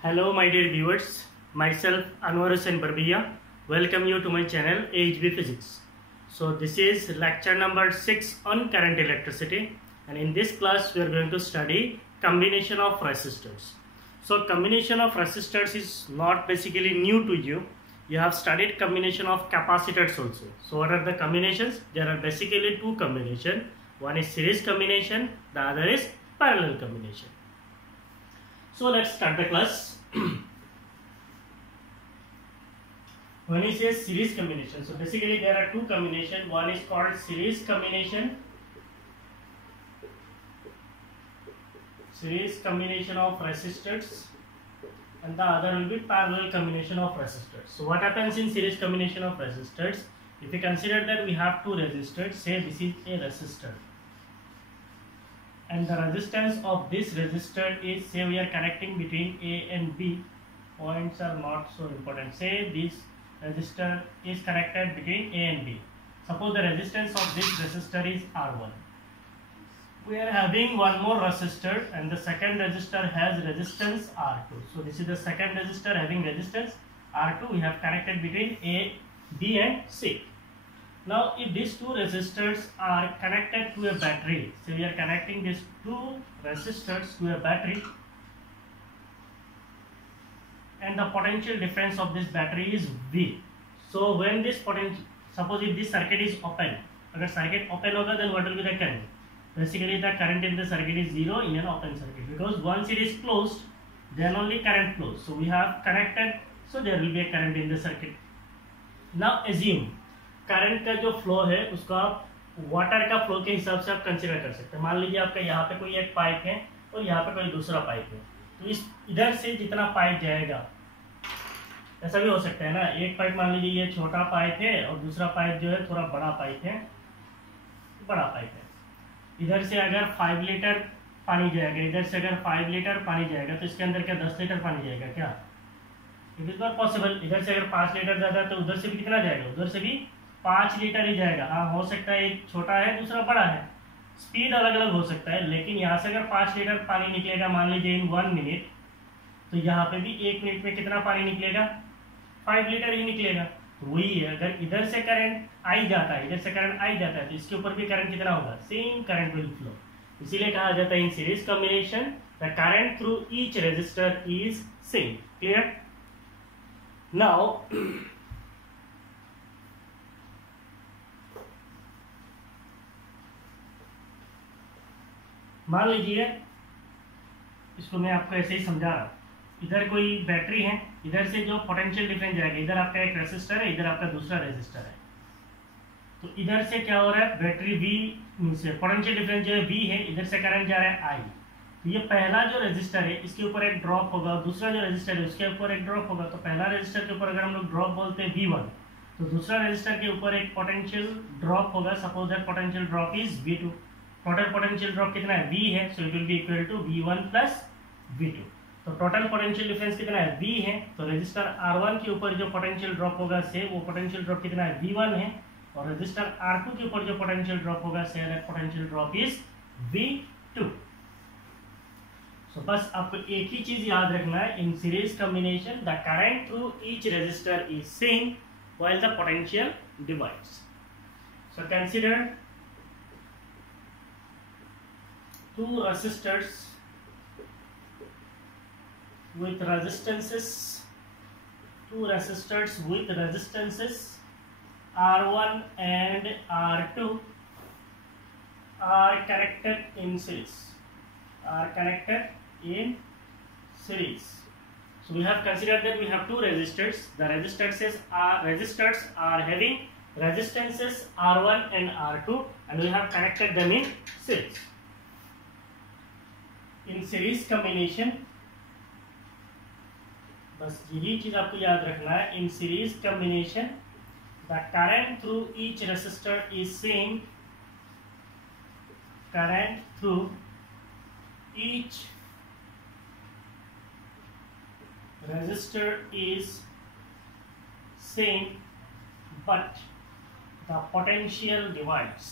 Hello my dear viewers, myself Anwar Hussain Barbiya. Welcome you to my channel AHB Physics. So this is lecture number 6 on current electricity, and in this class we are going to study combination of resistors. So combination of resistors is not basically new to you. You have studied combination of capacitors also. So what are the combinations? There are basically two combinations. One is series combination, the other is parallel combination. So let's start the class. When we say series combination, so basically there are two combinations. One is called series combination of resistors, and the other will be parallel combination of resistors. So what happens in series combination of resistors? If we consider that we have two resistors, say this is a resistor, and the resistance of this resistor is, say we are connecting between A and B. Points are not so important. Say this resistor is connected between A and B. Suppose the resistance of this resistor is R1. We are having one more resistor, and the second resistor has resistance R2. So this is the second resistor having resistance R2. We have connected between A, B and C. Now if these two resistors are connected to a battery, so we are connecting these two resistors to a battery, and the potential difference of this battery is V. So when this potential, suppose if this circuit is open, if circuit open hoga, then what will be the current? Basically the current in the circuit is zero in an open circuit, because once it is closed, then only current flows. So we have connected, so there will be a current in the circuit. Now assume current का जो flow है उसको आप water का flow के हिसाब से आप कंसीडर कर सकते हैं. मान लीजिए आपका यहाँ पे कोई एक पाइप है और यहाँ पे कोई दूसरा पाइप है, तो इस इधर से जितना पाइप जाएगा, ऐसा भी हो सकता है ना, एक पाइप मान लीजिए ये छोटा पाइप है और दूसरा पाइप जो है थोड़ा बड़ा पाइप है, इधर से अगर 5 लीटर पानी जाएगा, इधर से अगर 5 लीटर पानी जाएगा, तो इसके अंदर क्या 10 लीटर पानी जाएगा क्या? It is not possible. इधर से अगर 5 लीटर जाता है तो उधर से भी कितना जाएगा? उधर से भी 5 लीटर ही जाएगा. हाँ, हो सकता है एक छोटा है दूसरा बड़ा है, स्पीड अलग अलग हो सकता है, लेकिन यहाँ से अगर 5 लीटर पानी निकलेगा मान लीजिए इन 1 मिनट, तो यहाँ पे भी 1 मिनट में कितना पानी निकलेगा? 5 लीटर ही निकलेगा. तो वही है, अगर इधर से करंट आई जाता है, इधर से करंट आई जाता है, तो इसके ऊपर भी करंट कितना होगा? Same current will flow. इसीलिए कहा जाता है in series combination the current through each resistor is same. Clear? Now मान लीजिए, इसको मैं आपको ऐसे ही समझा रहा हूँ, इधर कोई बैटरी है, इधर से जो पोटेंशियल डिफरेंस जाएगा, इधर आपका एक रेजिस्टर है, इधर आपका दूसरा रेजिस्टर है, तो इधर से क्या हो रहा है? बैटरी V से पोटेंशियल डिफरेंस जो है V है, इधर से करंट जा रहा है I. तो ये पहला जो रेजिस्टर है इसके ऊपर एक ड्रॉप होगा, दूसरा जो रेजिस्टर है उसके ऊपर एक ड्रॉप होगा. तो पहला रेजिस्टर के ऊपर अगर हम लोग ड्रॉप बोलते हैं V1, तो दूसरा रेजिस्टर के ऊपर एक पोटेंशियल ड्रॉप होगा. Suppose that potential drop is V2. Total potential drop कितना है? V है, so it will be equal to V1 plus V2. तो टोटल पोटेंशियल डिफरेंस कितना है? V है. तो रेजिस्टर R1 के ऊपर जो पोटेंशियल ड्रॉप होगा से वो पोटेंशियल ड्रॉप कितना है? V1 है. और रेजिस्टर R2 के ऊपर जो पोटेंशियल ड्रॉप होगा say that potential drop is V2. So बस आपको एक ही चीज याद रखना है, in series combination the current through each resistor is same while the potential divides. So consider two resistors with resistances, R1 and R2 are connected in series. So we have considered that we have two resistors. The resistors are having resistances R1 and R2, and we have connected them in series. In series combination, बस यही चीज आपको याद रखना है, in series combination the current through each resistor is same. Current through each resistor is same, but the potential divides.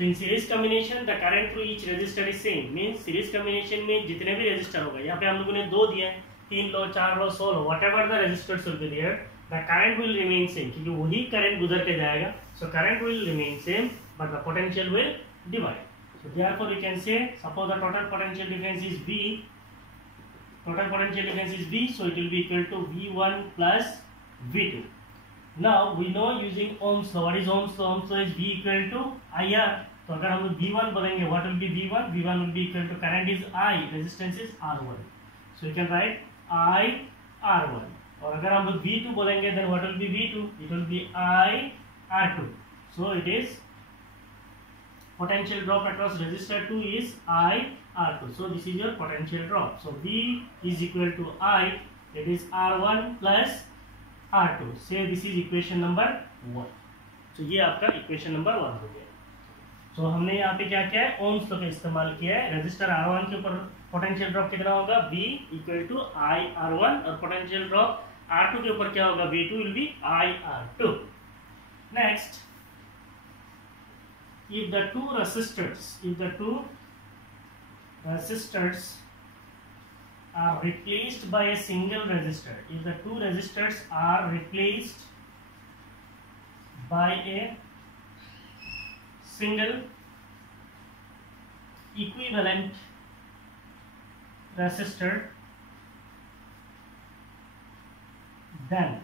So in series combination the current through each resistor is same, means series combination में जितने भी resistor होगा, यहाँ पे हम लोगों ने दो दिए हैं, 3 लो 4 लो 100 लो, whatever the resistors will be there, the current will remain same, क्योंकि वही current गुजर के जाएगा. So current will remain same but the potential will divide. So therefore we can say, suppose the total potential difference is V, total potential difference is V, so it will be equal to V1 plus V2. Now we know using Ohm's law. What is Ohm's law? Ohm's law is V equal to IR. तो अगर हम लोग V1 बोलेंगे, what will be V1? V1 will be equal to, current is I, resistance is R1. So you can write I R1. और अगर हम लोग V2 बोलेंगे, then what will be V2? It will be I R2. So it is potential drop across resistor 2 is I R2. So this is your potential drop. So V is equal to I. It is R1 plus R2. Say this is equation number 1. So ये आपका equation number 1 हो गया. So हमने यहाँ पे क्या किया है, ओम्स लॉ का इस्तेमाल किया है. रेजिस्टर R1 के ऊपर पोटेंशियल ड्रॉप कितना होगा, V equal to I R1, और पोटेंशियल ड्रॉप R2 के ऊपर क्या होगा, V2 will be I R2. Next, if the two resistors are replaced by a single resistor, if the two resistors are replaced by a single equivalent resistor, then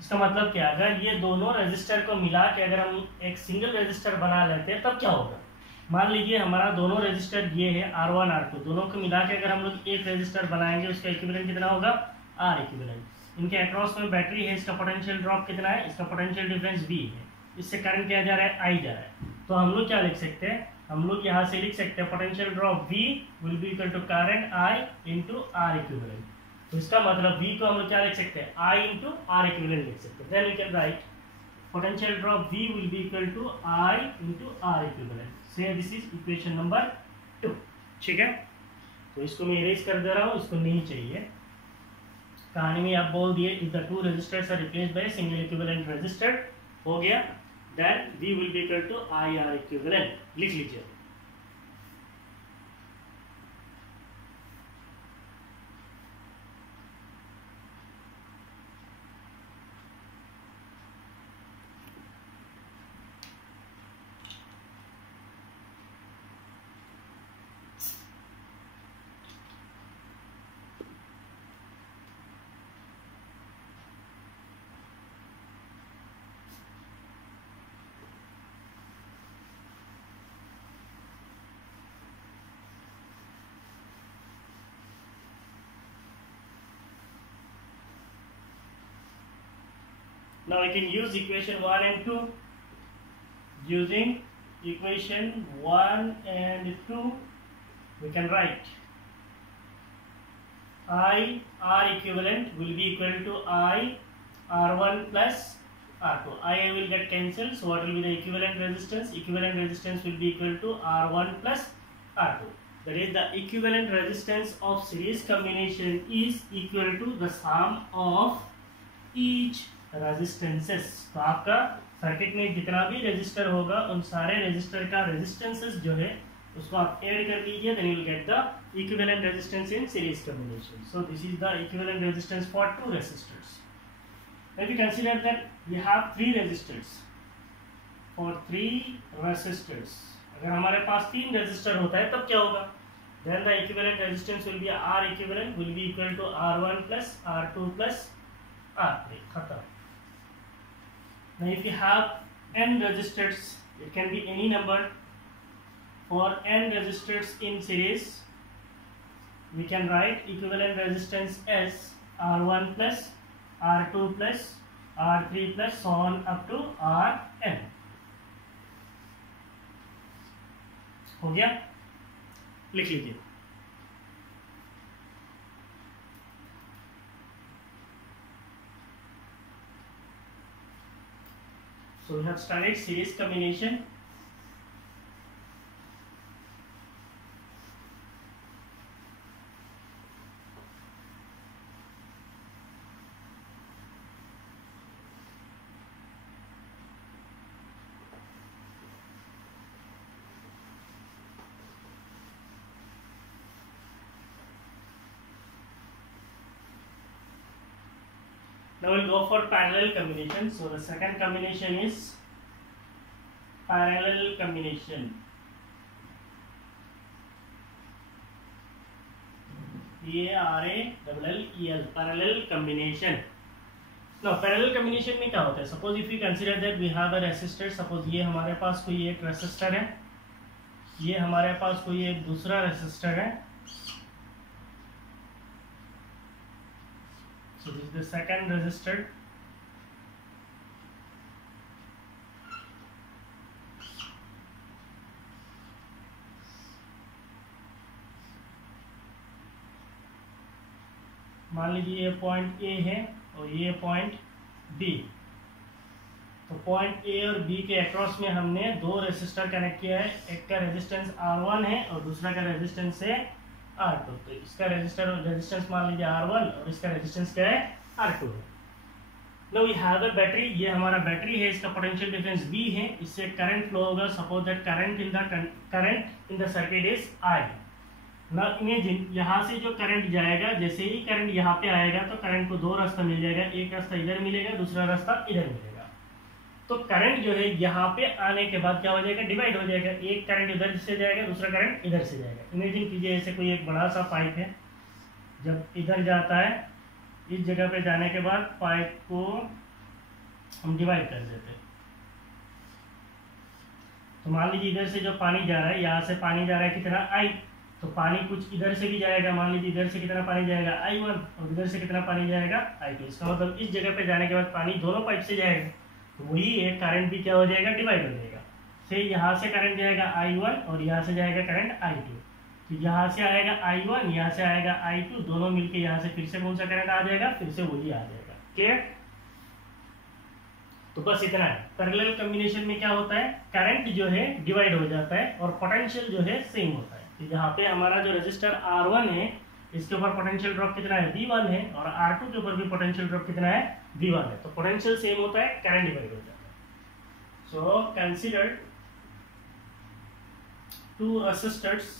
इसका मतलब क्या, अगर ये दोनों रेजिस्टर को मिला के अगर हम एक सिंगल रेजिस्टर बना लेते हैं तब क्या होगा. मान लीजिए हमारा दोनों रेजिस्टर ये है R1 R2, दोनों को मिला के अगर हम लोग एक रेजिस्टर बनाएंगे, उसका इक्विवेलेंट कितना होगा, R इक्विवेलेंट. इनके अक्रॉस में बैटरी है, इसका पोटेंशियल ड्रॉप कितना है, इसका पोटेंशियल डिफरेंस V है, इससे करंट क्या जा रहा है, I जा रहा है. तो हम लोग क्या लिख सकते हैं, हम लोग यहाँ से लिख सकते हैं potential drop V will be equal to current I into R equivalent. तो इसका मतलब V को हम लोग क्या लिख सकते हैं, I इंटू R इक्विवेलेंट लिख सकते हैं. Then we can write potential drop V will be equal to I into R equivalent. Say this is equation number 2. ठीक है, तो इसको मैं इरेज कर दे रहा हूँ, इसको नहीं चाहिए. कहानी में आप बोल दिए if the two resistors are replaced by single equivalent resistor, हो गया. Then V will be equal to I R equivalent लिख लीजिए. Now we can use equation 1 and 2. Using equation 1 and 2, we can write I R equivalent will be equal to I R1 plus R2. I will get cancelled, so what will be the equivalent resistance? Equivalent resistance will be equal to R1 plus R2. That is, the equivalent resistance of series combination is equal to the sum of each resistances. तो आपका circuit में जितना भी resistor होगा उन सारे resistor का resistances जो है उसको आप ऐड कर लीजिए, then you will get the equivalent resistance in series combination. So this is the equivalent resistance for two resistors. If you consider that we have three resistors, for three resistors अगर हमारे पास तीन resistor होता है तब क्या होगा, then the equivalent resistance will be R equivalent will be equal to R1 plus R2 plus R3. खत्म. Now if you have n resistors, it can be any number. For n resistors in series, we can write equivalent resistance as R1 plus R2 plus R3 plus so on up to Rn. हो गया, लिख लीजिए. So we have started series combination. Now we'll go for parallel combination. So the second combination is parallel combination. PARALLEL, parallel combination. Now parallel combination में क्या होता है? Suppose if we consider that we have a resistor. Suppose ये हमारे पास कोई एक resistor है, ये हमारे पास कोई एक दूसरा resistor है. So this is the second resistor. मान लीजिए ये पॉइंट ए है और ये पॉइंट बी. तो पॉइंट ए और बी के अक्रॉस में हमने दो रेजिस्टर कनेक्ट किया है. एक का रेजिस्टेंस R1 है और दूसरा का रेजिस्टेंस है R2. तो इसका रेजिस्टेंस मान लीजिए R1 और इसका रेजिस्टेंस क्या है? R2 है. Now we have a battery. ये हमारा बैटरी है, इसका पोटेंशियल डिफरेंस V है. इससे करंट फ्लो होगा. Suppose that current in the circuit is I. ना इमेजिन यहाँ से जो करंट जाएगा, जैसे ही करंट यहाँ पे आएगा तो करंट को दो रास्ता मिल जाएगा. एक रास्ता इधर मिलेगा, दूसरा रास्ता इधर मिलेगा. तो करंट जो है यहाँ पे आने के बाद क्या हो जाएगा? डिवाइड हो जाएगा. एक करंट इधर से जाएगा, दूसरा करंट इधर से जाएगा. इमेजिन कीजिए ऐसे कोई एक बड़ा सा पाइप है. जब इधर जाता है, इस जगह पे जाने के बाद पाइप को हम डिवाइड कर देते हैं. तो मान लीजिए इधर से जो पानी जा रहा है, यहाँ से पानी जा रहा है कितना? I. तो पानी कुछ इधर से भी जाएगा. मान लीजिए इधर से कितना पानी जाएगा? I1. और इधर से कितना पानी जाएगा? I2. इसका मतलब इस जगह पे जाने के बाद पानी दोनों पाइप से जाएगा. तो वही एक करंट भी क्या हो जाएगा? डिवाइड हो जाएगा. फिर यहाँ से करंट जाएगा I1 और यहाँ से जाएगा करंट I2. तो यहाँ से आएगा I1, यहाँ से आएगा I2, दोनों मिलके यहाँ से फिर से कौन सा करंट आ जाएगा? फिर से वही आ जाएगा. क्लियर? तो बस इतना है. पैरेलल कॉम्बिनेशन में क्या होता है? करंट जो है डिवाइड हो जाता है और पोटेंशियल जो है सेम होता है. तो यहाँ पे हमारा जो रेजिस्टर R1 है, इसके ऊपर पोटेंशियल ड्रॉप कितना है? V1 है. और R2 के ऊपर भी पोटेंशियल ड्रॉप कितना है? V1 है. तो पोटेंशियल सेम होता है, करंट डिवाइड हो जाता है. So consider two resistors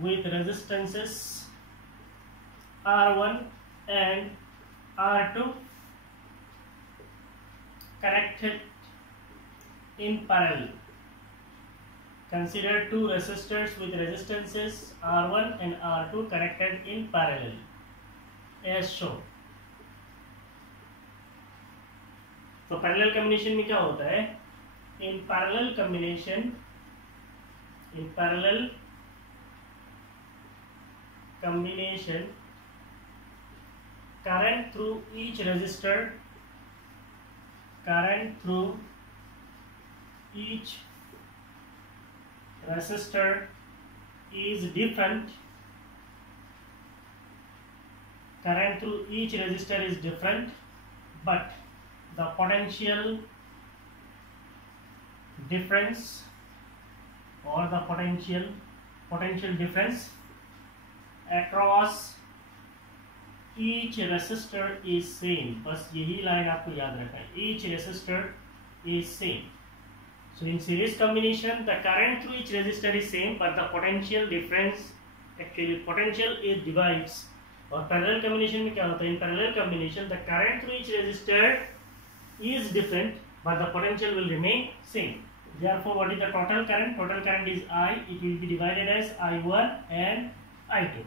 with resistances R1 and R2 connected in parallel. Consider two resistors with resistances R1 and R2 connected in parallel as shown. तो parallel combination में क्या होता है? In parallel combination, current through each resistor is different. Current through each resistor is different, but the potential difference or the potential difference across each resistor is same. बस यही line आपको याद रखना है. Each resistor is same. So in series combination, the current through each resistor is same, but the potential difference, actually potential it divides. और parallel combination में क्या होता है? In parallel combination, the current through each resistor is different, but the potential will remain same. Therefore, what is the total current? Total current is I. It will be divided as I1 and I2.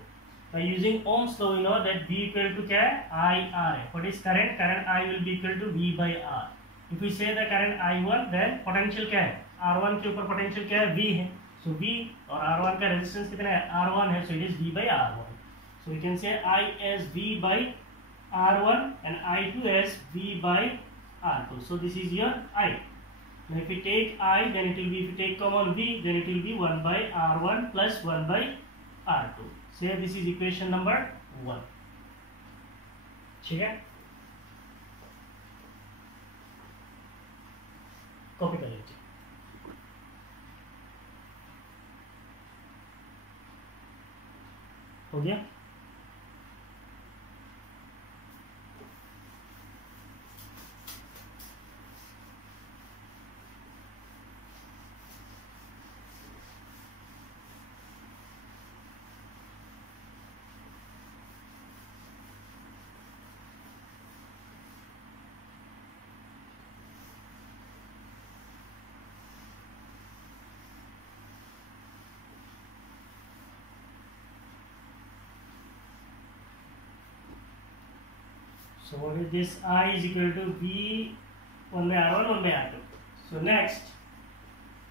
By using Ohm's law, we know that V equal to क्या है? IR. What is current? Current I will be equal to V by R. If we say the current I1, then potential क्या है? R1 के ऊपर potential क्या है? V है. So V और R1 का resistance कितना है? R1 है. So it is V by R1. So we can say I as V by R1 and I2 as V by R2. So this is your I. Now if we take I, then it will be, if you take common V, then it will be 1 by R1 plus 1 by R2. Say this is equation number 1. ठीक है? Copy कर लीजिए. हो गया? So what is this? I is equal to V 1 by R1 1 by R2. So next,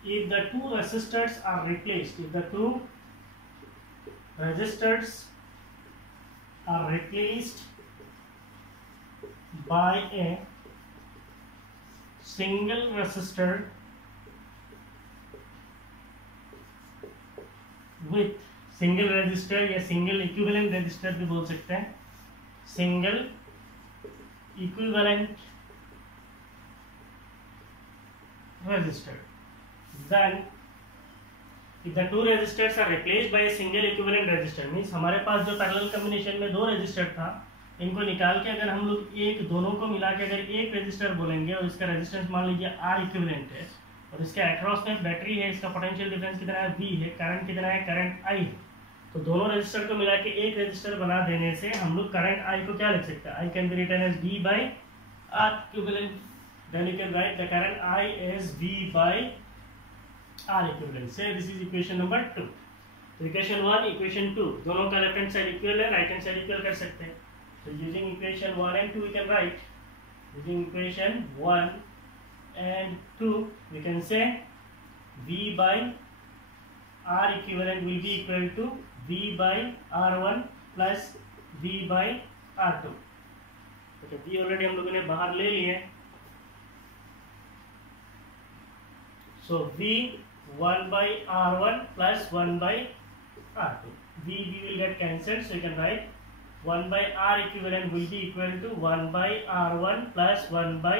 if the two resistors are replaced, if the two resistors are replaced by a single resistor with single register या single equivalent register भी बोल सकते हैं, single equivalent register, then if the two resistors are replaced by a single equivalent resistor, means हमारे पास जो parallel combination में दो register था, इनको निकाल के अगर हम लोग एक दोनों को मिला के अगर एक रजिस्टर बोलेंगे और इसका रेजिस्टेंस मान लीजिए R इक्विवेलेंट है और इसके अक्रॉस में बैटरी है, इसका पोटेंशियल डिफरेंस कितना है V है, करंट कितना है, करंट I है, तो दोनों रजिस्टर को मिला के एक रजिस्टर बना देने से हम लोग करंट I को क्या लिख सकते हैं, I can be written as V by R equivalent, then you can write the current I as V by R equivalent. Say this is equation number 2. तो equation 1, equation 2 दोनों का लेफ्ट हैंड साइड इक्वल है, right hand side equal कर सकते हैं. So using equation 1 and 2 we can write, using equation 1 and 2 we can say V by R equivalent will be equal to V by R1 plus V by R2. तो V already हम लोगों ने बाहर ले लिए, so V 1 by R1 plus 1 by R2. V will get cancelled, so you can write 1 by R equivalent will be equal to 1 by R1 plus 1 by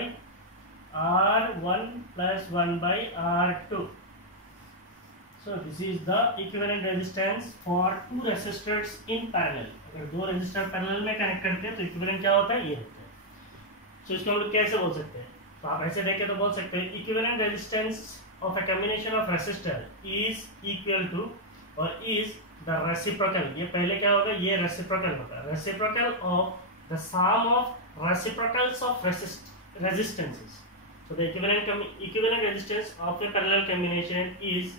R1 plus 1 by R2. So this is the equivalent resistance for two resistors in parallel. अगर दो resistor parallel में connect करते हैं तो equivalent क्या होता है, ये होता है. So इसको हम लोग कैसे बोल सकते हैं, तो आप ऐसे देखें तो बोल सकते हैं equivalent resistance of a combination of resistor is equal to or is the reciprocal. ये पहले क्या होगा, ये reciprocal होगा, reciprocal of the sum of reciprocals of resistances. So the equivalent resistance of a parallel combination is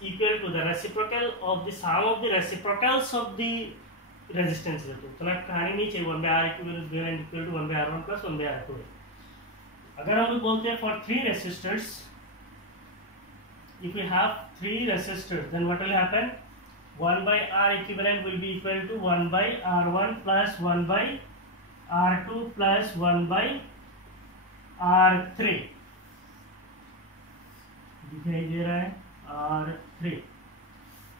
equal to the reciprocal of the sum of the reciprocals of the resistances. तो ना कहानी नहीं चाहिए 1 by R equal to 1 by R1 plus 1 by R2 है. अगर हम लोग बोलते हैं for 3 resistors, if we have 3 resistors, then what will happen, 1 by R equivalent will be equal to 1 by R1 plus 1 by R2 plus 1 by R3. दिखाई दे रहा है R3.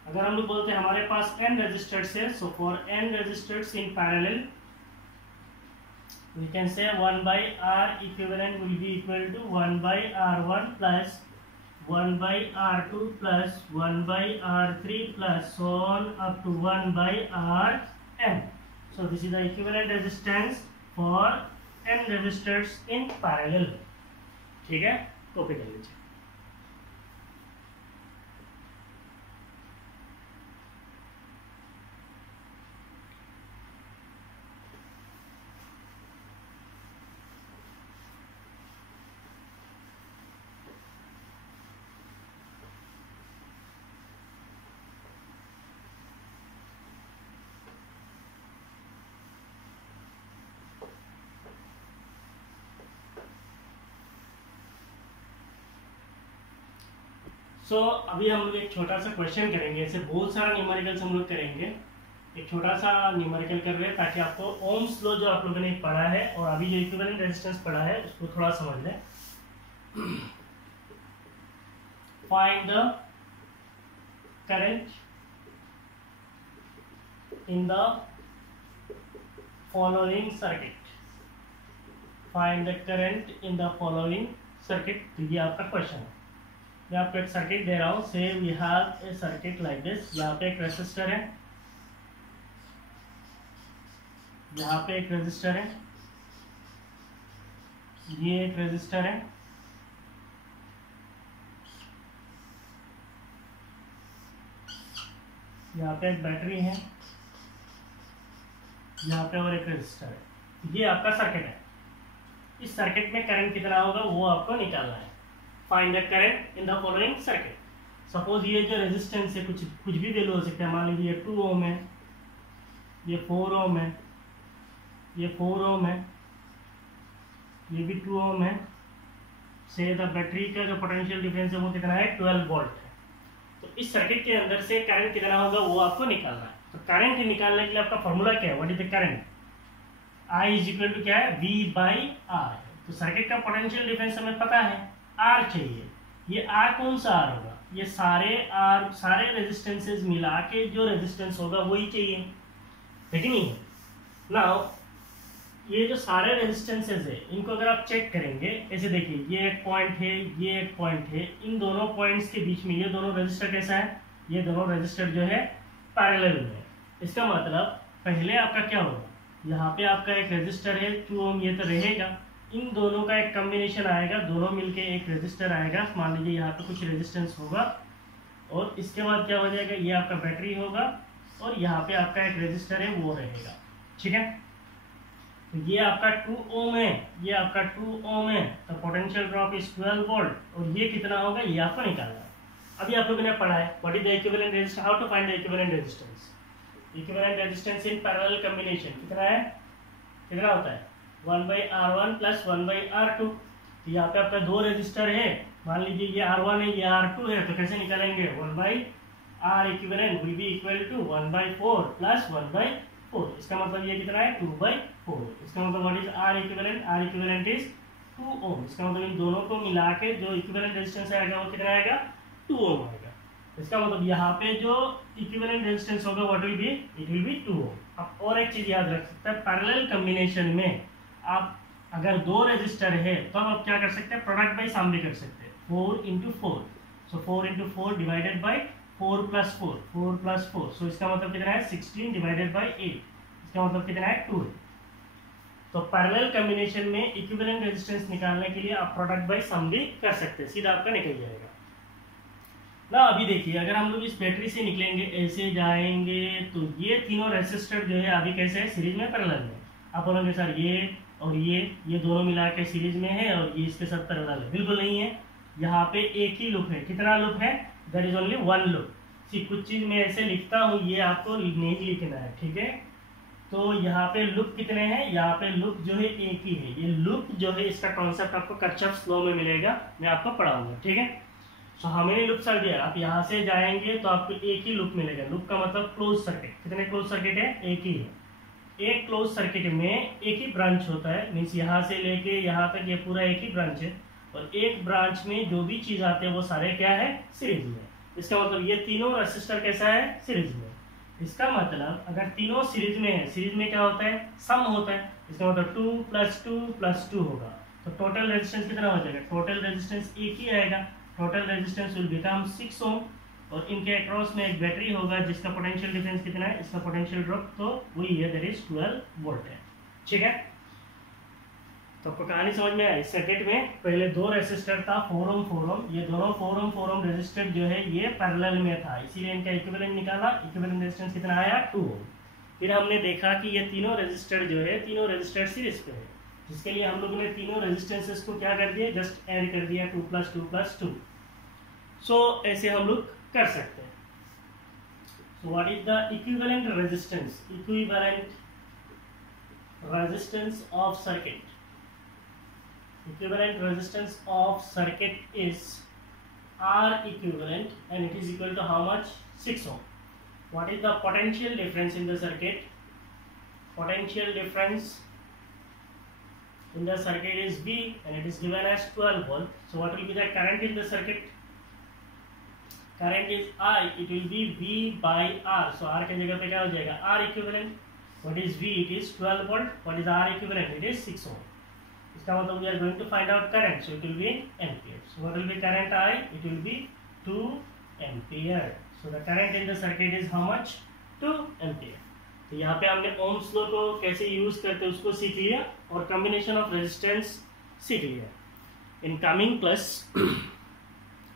अगर हम लोग बोलते हैं हमारे पास n resistors है, so for n resistors in parallel we can say 1 by R equivalent will be equal to 1 by R1 plus 1 by R2 plus 1 by R3 plus so on up to 1 by Rn. So this is the equivalent resistance for n resistors in parallel. ठीक है, copy कर लीजिए. सो अभी हम लोग एक छोटा सा क्वेश्चन करेंगे, ऐसे बहुत सारा न्यूमेरिकल्स हम लोग करेंगे. एक छोटा सा न्यूमेरिकल कर रहे हैं ताकि आपको ओम्स लॉ जो आप लोगों ने पढ़ा है और अभी जो इक्विवेलेंट रेजिस्टेंस पढ़ा है उसको थोड़ा समझ लें. Find the current in the following circuit. Find the current in the following circuit. तो ये आपका क्वेश्चन है. मैं आपको एक सर्किट दे रहा हूँ. Say we have a circuit like this. यहाँ पे एक रेजिस्टर है, यहाँ पे एक रेजिस्टर है, ये एक रेजिस्टर है, यहाँ पे एक बैटरी है, यहाँ पे और एक रेजिस्टर है. ये आपका सर्किट है. इस सर्किट में करंट कितना होगा वो आपको निकालना है. Find the current in the following circuit. Suppose ये जो रेजिस्टेंस है कुछ भी वैल्यू हो सकता है. मान लीजिए ये 2 ओम है, ये 4 ओम है, ये 4 ओम है, ये भी 2 ओम है। से द बैटरी का जो पोटेंशियल डिफरेंस है वो कितना है, 12 वोल्ट है। तो इस सर्किट के अंदर से करंट कितना होगा वो आपको निकालना है। तो करंट निकालने के लिए आपका फॉर्मूला क्या है, what is the current, I is equal to क्या है, V बाई आर। तो सर्किट का पोटेंशियल डिफरेंस हमें पता है, R चाहिए। ये R कौन सा R होगा, ये सारे रेजिस्टेंसेज मिला के जो रेजिस्टेंस होगा वही चाहिए, है कि नहीं। नाउ ये जो सारे रेजिस्टेंसेज है इनको अगर आप चेक करेंगे, ऐसे देखिए ये एक पॉइंट है, ये एक पॉइंट है, इन दोनों पॉइंट्स के बीच में ये दोनों रेजिस्टर कैसा है, ये दोनों रेजिस्टर जो है पैरेलल में। इसका मतलब पहले आपका क्या होगा, यहाँ पे आपका एक रेजिस्टर है 2 ओम, ये तो रहेगा, इन दोनों का एक कॉम्बिनेशन आएगा, दोनों मिलके एक रेजिस्टर आएगा। मान लीजिए यहाँ पे कुछ रेजिस्टेंस होगा और इसके बाद क्या हो जाएगा, ये आपका बैटरी होगा और यहाँ पे आपका एक रेजिस्टर है वो रहेगा, ठीक है। तो ये आपका 2 ओम है, ये आपका 2 ओम है, तो पोटेंशियल ड्रॉप इज 12 वोल्ट। और ये कितना होगा ये आपको निकालना है। अभी आप लोगों ने पढ़ा है what is the equivalent resistance, how to find the equivalent resistance. Equivalent resistance in parallel combination कितना है, कितना होता है 1/R1 प्लस 1/R2। तो यहाँ पे आपका 2 रेजिस्टर है, मान लीजिए ये R1 है, ये R2 है, तो कैसे निकालेंगे, 1/R equivalent will be equal to 1/4 plus 1/4। इसका मतलब ये कितना है 2/4। इसका मतलब what is R equivalent, R equivalent is 2 ohm. इसका मतलब इन दोनों को मिला के जो इक्विवेलेंट रेजिस्टेंस आएगा वो कितना आएगा, 2 ओम आएगा। इसका मतलब यहाँ पे जो इक्विवेलेंट रेजिस्टेंस होगा what will be, it will B 2 ओम। अब और एक चीज याद रख सकते हैं, पैरेलल कॉम्बिनेशन में आप अगर 2 रेजिस्टर है तो आप क्या कर सकते हैं, प्रोडक्ट बाई सम भी कर सकते हैं, 4 into 4। So 4 into 4 divided by 4 plus 4, 4 plus 4। सो इसका मतलब कितना है 16 डिवाइडेड बाई 8। इसका मतलब कितना है 2 है। तो पैरेलल कॉम्बिनेशन में इक्विवेलेंट रेजिस्टेंस निकालने के लिए आप प्रोडक्ट बाई सम भी कर सकते हैं, सीधा आपका निकल जाएगा ना। अभी देखिए अगर हम लोग इस बैटरी से निकलेंगे, ऐसे जाएंगे, तो ये तीनों रेजिस्टर जो है अभी कैसे है, सीरीज में पैरेलल में। आप बोलोगे सर ये और ये दोनों मिला के सीरीज में है और ये इसके साथ पैरेलल है, बिल्कुल नहीं है। यहाँ पे एक ही लूप है, कितना लूप है, देयर इज ओनली 1 लूप। सी कुछ चीज मैं ऐसे लिखता हूँ, ये आपको नहीं लिखना है, ठीक है। तो यहाँ पे लूप कितने हैं, यहाँ पे लूप जो है एक ही है। ये लूप जो है इसका कॉन्सेप्ट आपको किरचॉफ्स लॉ में मिलेगा, मैं आपको पढ़ाऊंगा, ठीक है। सो हमें लूप सर दिया, आप यहाँ से जाएंगे तो आपको एक ही लूप मिलेगा। लूप का मतलब क्लोज सर्किट। कितने क्लोज सर्किट है, एक ही है। एक क्लोज सर्किट में एक ही ब्रांच होता है, मीन्स यहाँ से लेके यहाँ तक ये पूरा एक ही ब्रांच है, और एक ब्रांच में जो भी चीज आते हैं वो सारे क्या है, सीरीज में। इसका मतलब ये तीनों रेसिस्टर कैसा है, सीरीज में। इसका मतलब अगर तीनों सीरीज में है, सीरीज में क्या होता है, सम होता है। इसका मतलब 2 + 2 + 2 होगा, तो टोटल रेजिस्टेंस कितना हो जाएगा, टोटल रेजिस्टेंस एक ही आएगा। टोटल रेजिस्टेंस विल बिकम 6 ओम। और इनके अक्रॉस में एक बैटरी होगा जिसका पोटेंशियल डिफरेंस कितना है, इसका पोटेंशियल ड्रॉप तो वही है, दैट इज 12 वोल्ट है, ठीक है। तो आपको कहानी समझ में आई। सर्किट में पहले 2 रेजिस्टर था, 4 ओम 4 ओम। ये दोनों 4 ओम रेजिस्टर जो है ये पैरेलल में था, इसीलिए इनका इक्विवेलेंट निकाला। इक्विवेलेंट रेजिस्टेंस कितना आया, 2 ओम। फिर हमने देखा कि ये तीनों रेजिस्टर जो है, तीनों रेजिस्टर सीरीज पे है, जिसके लिए हम लोगों ने तीनों रेजिस्टेंसेस को क्या कर दिया, जस्ट ऐड कर दिया, 2 + 2 + 2। सो ऐसे हम लोग कर सकते हैं। So what is the equivalent resistance, equivalent resistance of circuit. Equivalent resistance of circuit is R equivalent, and it is equal to how much, 6 ohm. What is the potential difference in the circuit? Potential difference in the circuit is V, and it is given as 12 volt. So what will be the current in the circuit? Current is I, it will be V by R. So R के जगह पे क्या हो जाएगा, R equivalent. What is V? It is 12 volt. What is R equivalent? It is 6 ohm. इसका मतलब we are going to find out current, so it will be in ampere. So what will be current I? It will be 2 ampere. So the current in the circuit is how much, 2 ampere. तो यहाँ पे हमने Ohm's law को कैसे use करते हैं उसको सीख लिया, और कॉम्बिनेशन ऑफ रेजिस्टेंस सीख लिया। In coming class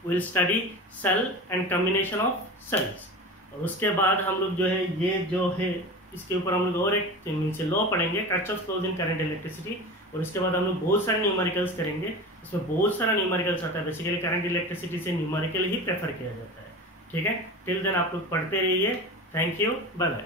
will study cell and combination of cells, और उसके बाद हम लोग जो है ये जो है इसके ऊपर हम लोग और एक लॉ पढ़ेंगे, किरचॉफ्स लॉज इन करंट इलेक्ट्रिसिटी। और इसके बाद हम लोग बहुत सारे न्यूमेरिकल्स करेंगे, इसमें बहुत सारा न्यूमेरिकल्स आता है। बेसिकली करंट इलेक्ट्रिसिटी से न्यूमेरिकल ही प्रेफर किया जाता है, ठीक है। टिल देन आप लोग पढ़ते रहिए। Thank you, bye bye.